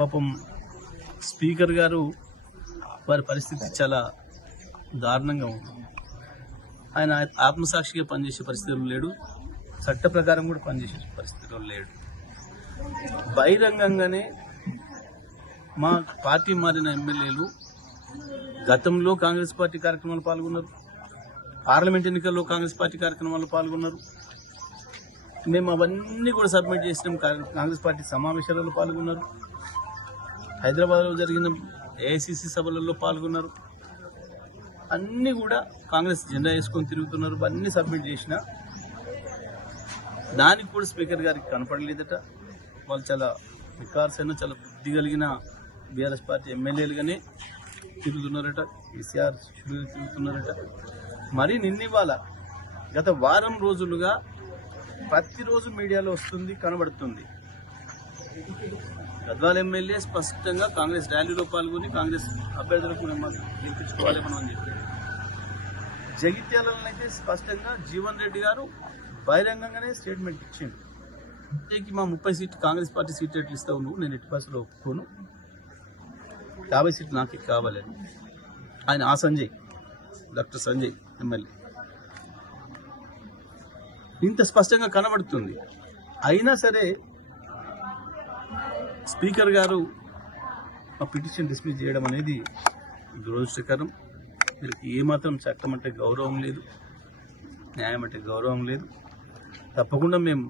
పాపం స్పీకర్ గారు వారి పరిస్థితి చాలా దారుణంగా ఉంది. ఆయన ఆత్మసాక్షిగా పనిచేసే పరిస్థితులు లేడు, చట్ట ప్రకారం కూడా పనిచేసే పరిస్థితుల్లో లేడు. బహిరంగంగానే మా పార్టీ మారిన ఎమ్మెల్యేలు గతంలో కాంగ్రెస్ పార్టీ కార్యక్రమాలు పాల్గొన్నారు, పార్లమెంట్ ఎన్నికల్లో కాంగ్రెస్ పార్టీ కార్యక్రమాల్లో పాల్గొన్నారు. మేము అవన్నీ కూడా సబ్మిట్ చేసినాం. కాంగ్రెస్ పార్టీ సమావేశాలలో పాల్గొన్నారు, హైదరాబాద్లో జరిగిన ఏఐసిసి సభలలో పాల్గొన్నారు. అన్నీ కూడా కాంగ్రెస్ జెండా వేసుకొని తిరుగుతున్నారు. అన్నీ సబ్మిట్ చేసిన దానికి కూడా స్పీకర్ గారికి కనపడలేదట. వాళ్ళు చాలా వికార్సైన చాలా బుద్ధి కలిగిన బీఆర్ఎస్ పార్టీ ఎమ్మెల్యేలుగానే తిరుగుతున్నారట, కేసీఆర్ శిష్యులుగా తిరుగుతున్నారట. మరి నిన్నివాళ గత వారం రోజులుగా ప్రతిరోజు మీడియాలో వస్తుంది, కనబడుతుంది. గద్వాల ఎమ్మెల్యే స్పష్టంగా కాంగ్రెస్ ర్యాలీలో పాల్గొని కాంగ్రెస్ అభ్యర్థులకు గెలిపించుకోవాలి మనం అని చెప్పారు. జగిత్యాలనైతే స్పష్టంగా జీవన్ రెడ్డి గారు బహిరంగంగానే స్టేట్మెంట్ ఇచ్చిండు. మా 30 సీట్లు కాంగ్రెస్ పార్టీ సీట్లు ఎట్లు ఇస్తావు నువ్వు, నేను ఎట్టి బస్సులో ఒప్పుకోను, 50 సీట్లు నాకు కావాలని ఆయన సంజయ్, డాక్టర్ సంజయ్ ఎమ్మెల్యే ఇంత స్పష్టంగా కనబడుతుంది. అయినా సరే స్పీకర్ గారు ఆ పిటిషన్ డిస్మిస్ చేయడం అనేది దురదృష్టకరం. వీరికి ఏమాత్రం చట్టం అంటే గౌరవం లేదు, న్యాయం అంటే గౌరవం లేదు. తప్పకుండా మేము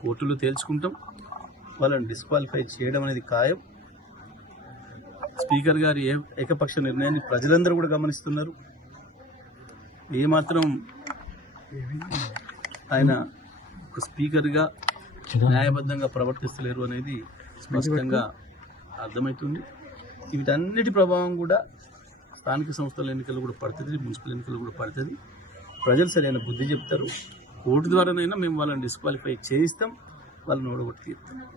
కోర్టులో తేల్చుకుంటాం. వాళ్ళని డిస్క్వాలిఫై చేయడం అనేది ఖాయం. స్పీకర్ గారి ఏకపక్ష నిర్ణయాన్ని ప్రజలందరూ కూడా గమనిస్తున్నారు. ఏమాత్రం ఆయన ఒక స్పీకర్గా న్యాయబద్ధంగా ప్రవర్తిస్తలేరు అనేది స్పష్టంగా అర్థమవుతుంది. వీటన్నిటి ప్రభావం కూడా స్థానిక సంస్థల ఎన్నికలు కూడా పడుతుంది, మున్సిపల్ ఎన్నికలు కూడా పడుతుంది. ప్రజలు సరైన బుద్ధి చెప్తారు. కోర్టు ద్వారానైనా మేము వాళ్ళని డిస్క్వాలిఫై చేయిస్తాం, వాళ్ళని ఓడగొట్టి తీరుతాం.